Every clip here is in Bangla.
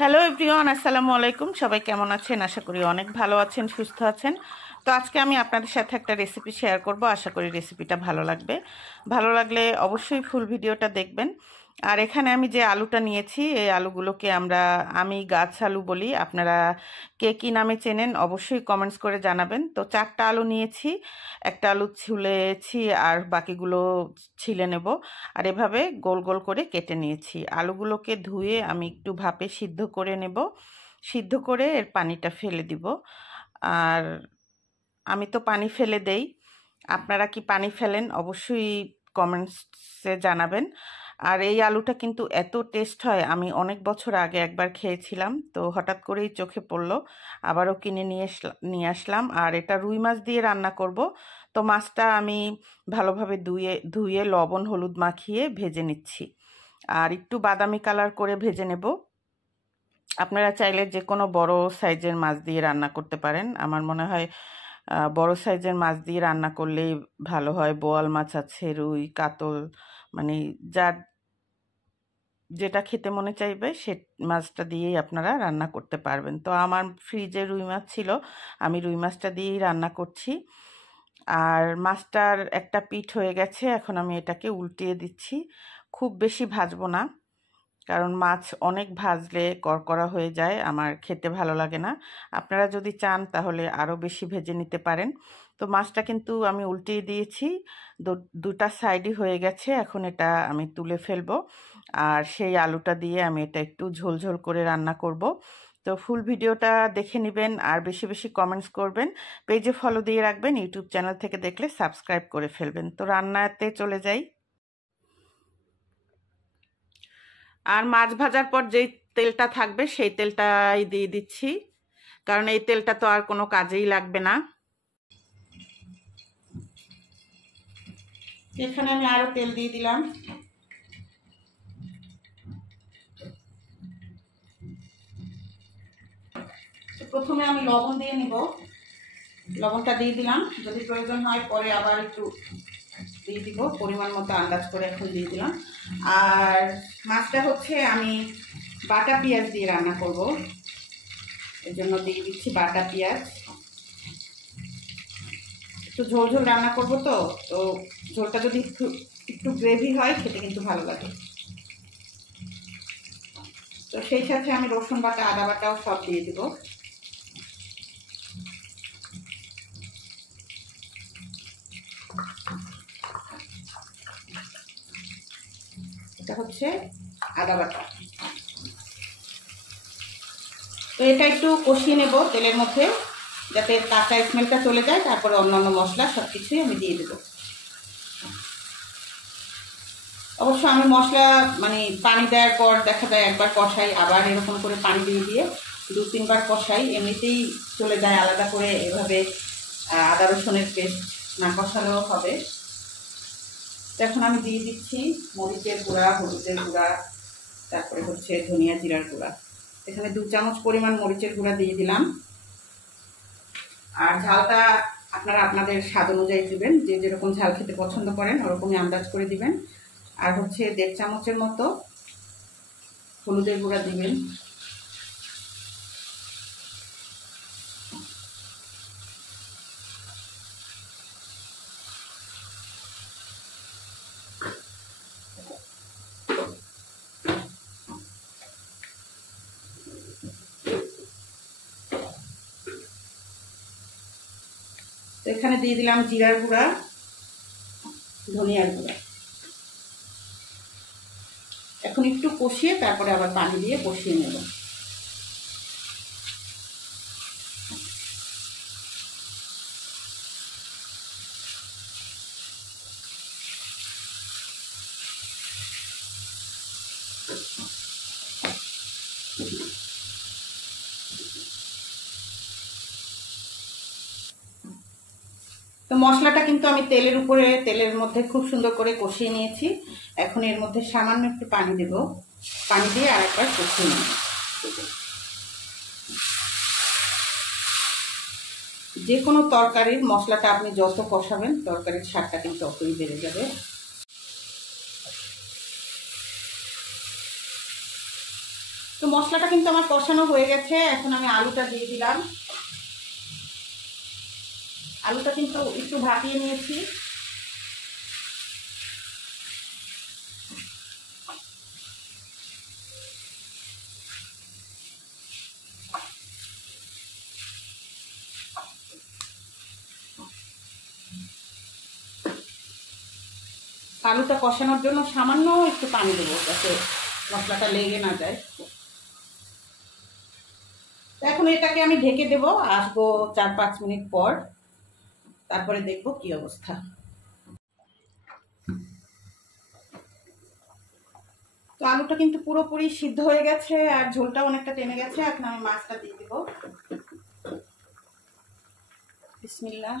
হ্যালো এভরিওয়ান, আসসালামু আলাইকুম। সবাই কেমন আছেন? আশা করি অনেক ভালো আছেন, সুস্থ আছেন। তো আজকে আমি আপনাদের সাথে একটা রেসিপি শেয়ার করব। আশা করি রেসিপিটা ভালো লাগবে। ভালো লাগলে অবশ্যই ফুল ভিডিওটা দেখবেন। আর এখানে আমি যে আলুটা নিয়েছি, এই আলুগুলোকে আমি গাছ আলু বলি। আপনারা কে কী নামে চেনেন অবশ্যই কমেন্টস করে জানাবেন। তো 4টা আলু নিয়েছি, একটা আলু ছুলেছি আর বাকিগুলো ছিলে নেব। আর এভাবে গোল গোল করে কেটে নিয়েছি। আলুগুলোকে ধুয়ে আমি একটু ভাপে সিদ্ধ করে নেব। সিদ্ধ করে এর পানিটা ফেলে দিব। আর আমি তো পানি ফেলে দেই, আপনারা কি পানি ফেলেন অবশ্যই কমেন্টসে জানাবেন। আর এই আলুটা কিন্তু এত টেস্ট হয়, আমি অনেক বছর আগে একবার খেয়েছিলাম, তো হঠাৎ করেই চোখে পড়লো, আবারও কিনে নিয়ে আসলাম। আর এটা রুই মাছ দিয়ে রান্না করব। তো মাছটা আমি ভালোভাবে ধুয়ে ধুয়ে লবণ হলুদ মাখিয়ে ভেজে নিচ্ছি। আর একটু বাদামি কালার করে ভেজে নেব। আপনারা চাইলে যে কোনো বড় সাইজের মাছ দিয়ে রান্না করতে পারেন। আমার মনে হয় বড় সাইজের মাছ দিয়ে রান্না করলেই ভালো হয়। বোয়াল মাছ আছে, রুই, কাতল, মানে যার যেটা খেতে মনে চাইবে সে মাছটা দিয়েই আপনারা রান্না করতে পারবেন। তো আমার ফ্রিজে রুই মাছ ছিল, আমি রুই মাছটা দিয়েই রান্না করছি। আর মাছটার একটা পিঠ হয়ে গেছে, এখন আমি এটাকে উল্টিয়ে দিচ্ছি। খুব বেশি ভাজবো না, কারণ মাছ অনেক ভাজলে কড়কড়া হয়ে যায়, আমার খেতে ভালো লাগে না। আপনারা যদি চান তাহলে আরও বেশি ভেজে নিতে পারেন। তো মাছটা কিন্তু আমি উল্টিয়ে দিয়েছি, দুটা সাইডই হয়ে গেছে। এখন এটা আমি তুলে ফেলবো। আর সেই আলুটা দিয়ে আমি এটা একটু ঝোল ঝোল করে রান্না করব। তো ফুল ভিডিওটা দেখে নেবেন আর বেশি বেশি কমেন্টস করবেন। পেজে ফলো দিয়ে রাখবেন, ইউটিউব চ্যানেল থেকে দেখলে সাবস্ক্রাইব করে ফেলবেন। তো রান্নাতে চলে যাই। আর মাছ ভাজার পর যেই তেলটা থাকবে সেই তেলটাই দিয়ে দিচ্ছি, কারণ এই তেলটা তো আর কোনো কাজেই লাগবে না। এখানে আমি আরো তেল দিয়ে দিলাম। প্রথমে আমি লবণ দিয়ে নিব। লবণটা দিয়ে দিলাম, যদি প্রয়োজন হয় পরে আবার একটু দিয়ে দিব, পরিমাণ মতো আন্দাজ করে এখন দিয়ে দিলাম। আর মাছটা হচ্ছে আমি বাটা পেঁয়াজ দিয়ে রান্না করব, এর জন্য দিয়ে দিচ্ছি বাটা পেঁয়াজ। একটু ঝোল ঝোল রান্না করবো, তো তো ঝোলটা যদি একটু একটু গ্রেভি হয় খেতে কিন্তু ভালো লাগে। তো সেই সাথে আমি রসুন বাটা আদা বাটাও সব দিয়ে দিব। এটা হচ্ছে আদা বাটা। তো এটা একটু কষিয়ে নেব তেলের মধ্যে, যাতে কাঁচা স্মেলটা চলে যায়। তারপরে অন্যান্য মশলা সব কিছুই আমি দিয়ে দেবো। অবশ্য আমি মশলা পানি দেওয়ার পর দেখা যায় একবার কষাই, আবার এরকম করে পানি দিয়ে দিয়ে 2-3 বার কষাই, এমনিতেই চলে যায় আলাদা করে। এভাবে আদা রসুনের পেস্ট না কষালেও হবে। এখন আমি দিয়ে দিচ্ছি মরিচের গুঁড়া, হলুদের গুঁড়া, তারপরে হচ্ছে ধনিয়া জিরার গুঁড়া। এখানে 2 চামচ পরিমাণ মরিচের গুঁড়া দিয়ে দিলাম। আর ঝালটা আপনারা আপনাদের স্বাদ অনুযায়ী দিবেন, যে যেরকম ঝাল খেতে পছন্দ করেন ওরকমই আন্দাজ করে দিবেন। আর হচ্ছে 1.5 চামচের মতো হলুদের গুঁড়া দিবেন। তো এখানে দিয়ে দিলাম জিরার গুঁড়া, ধনিয়ার গুঁড়া। এখন একটু কষিয়ে তারপরে আবার পানি দিয়ে কষিয়ে নেব। তো মশলাটা কিন্তু আমি তেলের মধ্যে খুব সুন্দর করে কষিয়ে নিয়েছি। এখন এর মধ্যে সামান্য একটু পানি দেব, পানি দিয়ে আরেকবার কষিয়ে নেব। যে কোনো তরকারির মশলাটা আপনি যত কষাবেন তরকারির স্বাদটা কিন্তু ততই বেড়ে যাবে। তো মশলাটা কিন্তু আমার কষানো হয়ে গেছে, এখন আমি আলুটা দিয়ে দিলাম। আলুটা কিন্তু একটু ভাপিয়ে নিয়েছি। আলুটা কষানোর জন্য সামান্য একটু পানি দেবো যাতে মশলাটা লেগে না যায়। এখন এটাকে আমি ঢেকে দেবো, আসবো 4-5 মিনিট পর, তারপরে দেখবো কি অবস্থা। তো আলুটা কিন্তু পুরোপুরি সিদ্ধ হয়ে গেছে আর ঝোলটা অনেকটা টেনে গেছে। এখন আমি মাছটা দিয়ে দেবো। বিসমিল্লাহ।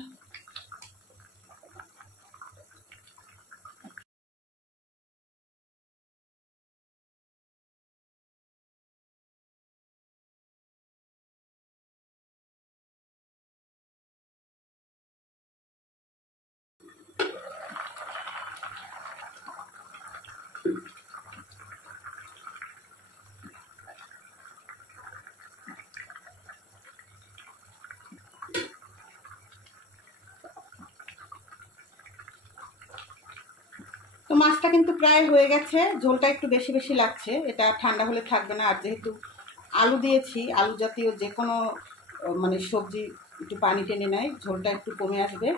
তো মাছটা কিন্তু প্রায় হয়ে গেছে, ঝোলটা একটু বেশি বেশি লাগছে, এটা ঠান্ডা হলে থাকবে না। আর যেহেতু আলু দিয়েছি, আলু জাতীয় যে কোনো মানে সবজি একটু পানি টেনে নেয়, ঝোলটা একটু কমে আসবে।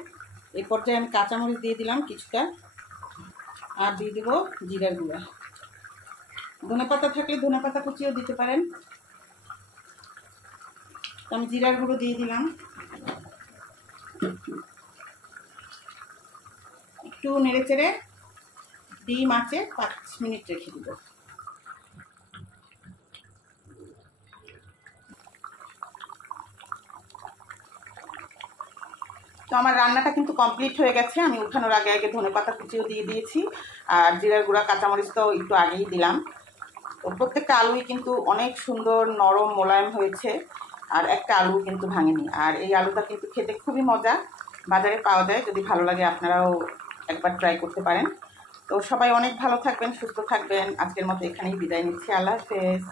এই পর্যায়ে আমি কাঁচামরিচ দিয়ে দিলাম কিছুটা, আর দিয়ে দেবো জিরার গুঁড়া। ধনেপাতা থাকলে ধনেপাতা কুচিও দিতে পারেন। তো আমি জিরার গুঁড়ো দিয়ে দিলাম, একটু নেড়ে চেড়ে ডিম আছে 5 মিনিট রেখে দিব। তো আমার রান্নাটা কিন্তু কমপ্লিট হয়ে গেছে। আমি উঠানোর আগে আগে ধনেপাতা কুচিও দিয়ে দিয়েছি, আর জিরার গুঁড়া কাঁচামরিচটাও একটু আগেই দিলাম। তো প্রত্যেকটা আলুই কিন্তু অনেক সুন্দর নরম মোলায়েম হয়েছে, আর একটা আলু কিন্তু ভাঙেনি। আর এই আলুটা কিন্তু খেতে খুবই মজা, বাজারে পাওয়া যায়। যদি ভালো লাগে আপনারাও একবার ট্রাই করতে পারেন। তো সবাই অনেক ভালো থাকবেন, সুস্থ থাকবেন। আজকের মতো এখানেই বিদায় নিচ্ছি। আল্লাহ হাফেজ।